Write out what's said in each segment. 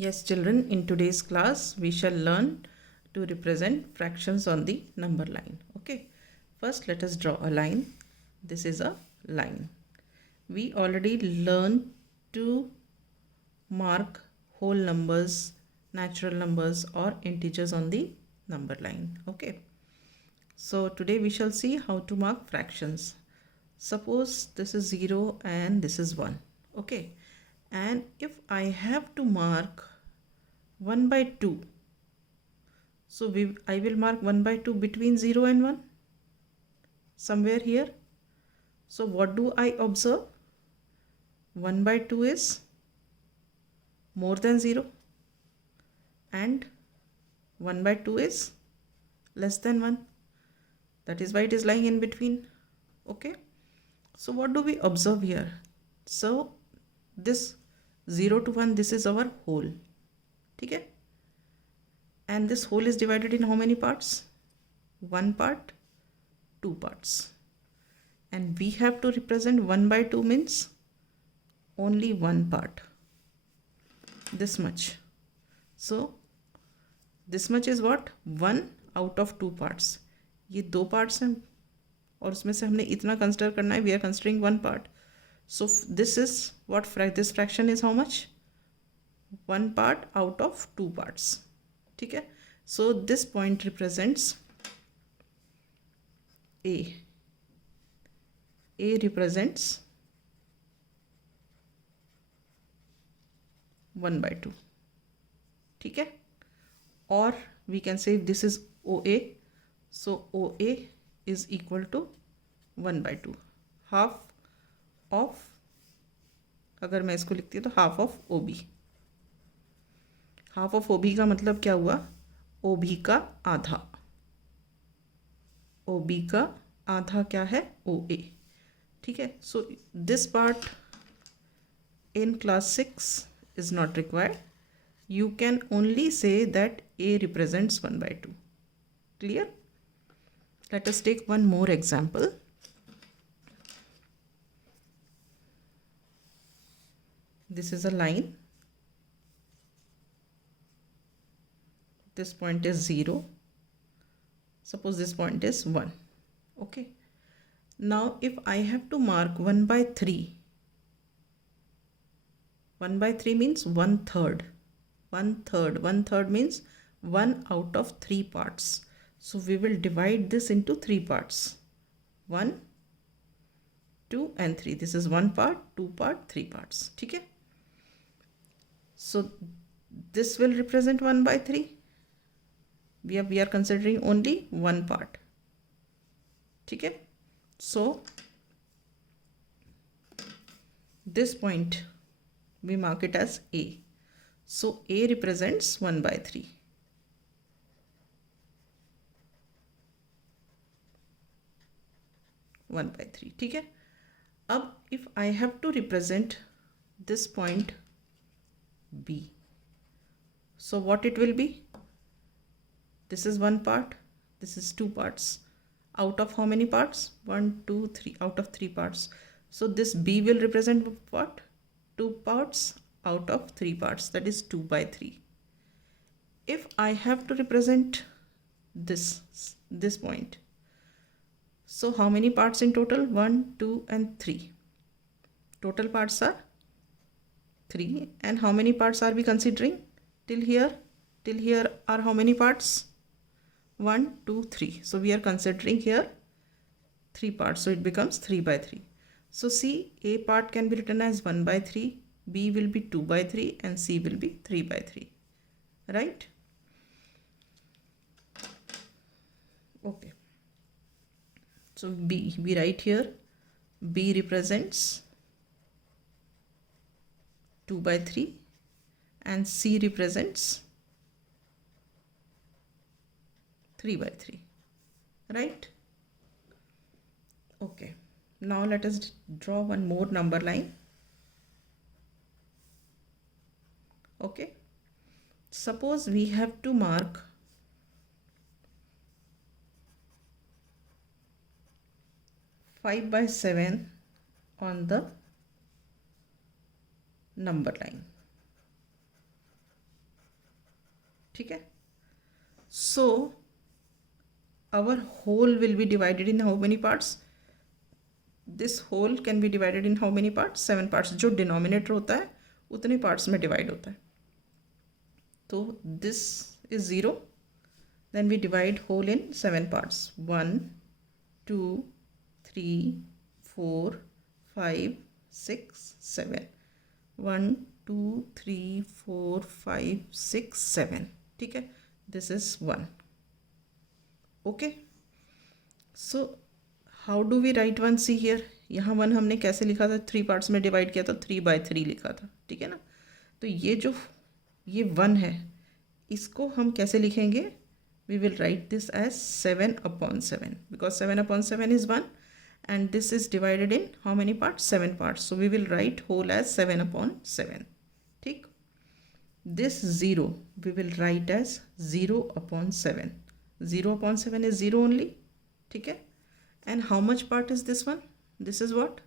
Yes, children, in today's class, we shall learn to represent fractions on the number line. Okay, first let us draw a line. This is a line. We already learned to mark whole numbers, natural numbers, or integers on the number line. Okay, so today we shall see how to mark fractions. Suppose this is 0 and this is 1. Okay, and if I have to mark 1 by 2, so I will mark 1 by 2 between 0 and 1 somewhere here. So what do I observe? 1 by 2 is more than 0 and 1 by 2 is less than 1. That is why it is lying in between. Okay, so what do we observe here? So this 0 to 1, this is our whole. Okay, and this whole is divided in how many parts? 1 part, 2 parts, and we have to represent 1 by 2 means only one part, this much. So this much is what? 1 out of 2 parts. ये 2 parts हैं और उसमें से हमने इतना consider करना है. We are considering 1 part. So this is what this fraction is how much? 1 part out of 2 parts. ठीक है? So this point represents A. A represents 1 by 2. ठीक है? Or we can say this is OA. So OA is equal to 1 by 2. Half of, अगर मैं इसको लिखती हूँ तो half of OB. Half of OB का मतलब क्या हुआ? OB का आधा. OB का आधा क्या है? OA. ठीक है, so this part in class 6 is not required. You can only say that A represents 1 by 2. Clear? Let us take one more example. This is a line. This point is 0. Suppose this point is 1. Okay. Now if I have to mark 1 by 3, 1 by 3 means 1/3. 1/3. 1/3 means 1 out of 3 parts. So we will divide this into 3 parts. 1, 2 and 3. This is 1 part, 2 part, 3 parts. ठीक है? So this will represent 1 by 3. We are considering only one part. ठीक है? So this point we mark it as A. So A represents 1 by 3. ठीक है? अब if I have to represent this point B, so what it will be? This is 1 part, this is 2 parts. Out of how many parts? 1, 2, 3, out of 3 parts. So this B will represent what? 2 parts out of 3 parts, that is 2 by 3. If I have to represent this point, so how many parts in total? 1, 2 and 3. Total parts are 3. And how many parts are we considering? Till here are how many parts? 1, 2, 3. So we are considering here 3 parts. So it becomes 3 by 3. So see, A part can be written as 1 by 3, B will be 2 by 3 and C will be 3 by 3. Right? Okay. So B, we write here B represents 2 by 3 and C represents 3 by 3. Right? Okay. Now let us draw one more number line. Okay. Suppose we have to mark 5 by 7 on the number line. ठीक है. So our whole will be divided in how many parts? This whole can be divided in how many parts? 7 parts. जो denominator होता है उतने parts में divide होता है. तो this is 0. Then we divide whole in 7 parts. 1, 2, 3, 4, 5, 6, 7. 1, 2, 3, 4, 5, 6, 7. ठीक है. This is 1. Okay. So how do we write 1? See here. यहाँ 1 हमने कैसे लिखा था? 3 parts में divide किया था, 3/3 लिखा था. ठीक है ना. तो ये 1 है, इसको हम कैसे लिखेंगे? We will write this as 7/7 because 7/7 is 1 and this is divided in how many parts? 7 parts. So we will write whole as 7/7. ठीक. This 0 we will write as 0/7. 0/7 is 0 only. ठीक है. And how much part is this one? This is what?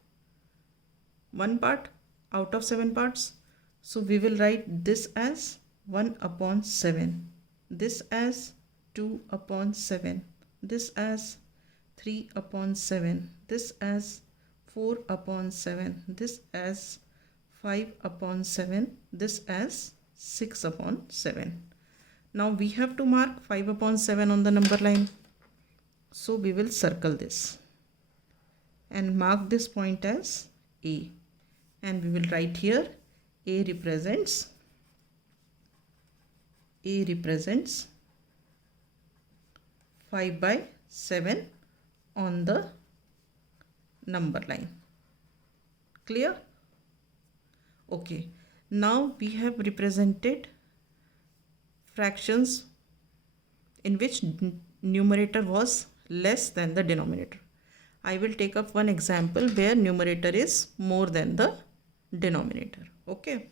1 part out of 7 parts. So we will write this as 1/7. This as 2/7. This as 3/7. This as 4/7. This as 5/7. This as 6/7. Now we have to mark 5/7 on the number line. So we will circle this and mark this point as A. And we will write here A represents 5/7 on the number line. Clear? Okay. Now we have represented fractions in which numerator was less than the denominator. I will take up one example where numerator is more than the denominator. Okay.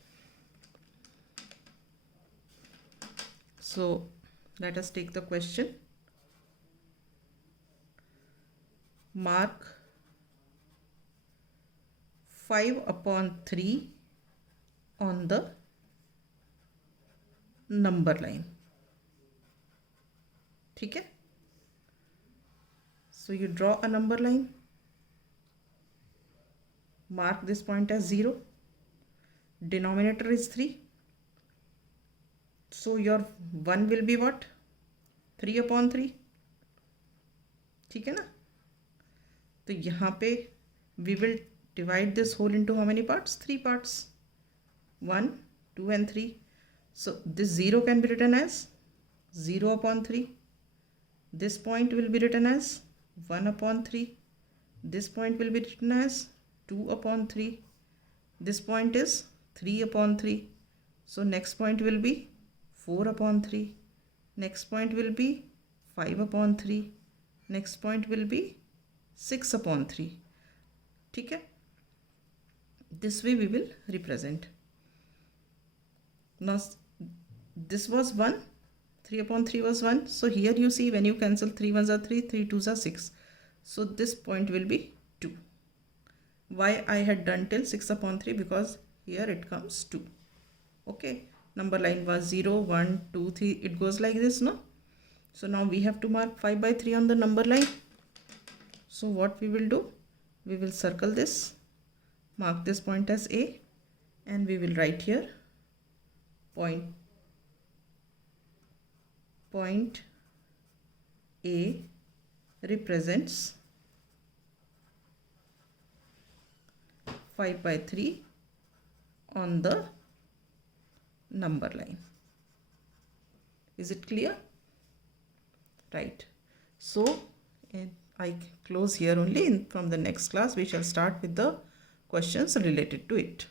So let us take the question. Mark 5/3 on the number line. ठीक है. So you draw a number line. Mark this point as 0. Denominator is 3. So your 1 will be what? 3/3. ठीक है ना. तो यहाँ पे we will divide this whole into how many parts? 3 parts. 1, 2 and 3. So this 0 can be written as 0/3. This point will be written as 1/3. This point will be written as 2/3. This point is 3/3. So next point will be 4/3. Next point will be 5/3. Next point will be 6/3. ठीक है. This way we will represent. Now this was 1. 3/3 was 1. So here you see when you cancel 3 1s are 3, 3 2s are 6. So this point will be 2. Why I had done till 6/3? Because here it comes 2. Okay. Number line was 0, 1, 2, 3. It goes like this, no? So now we have to mark 5/3 on the number line. So what we will do? We will circle this. Mark this point as A. And we will write here point A represents 5/3 on the number line. Is it clear? Right. So I close here only. From the next class we shall start with the questions related to it.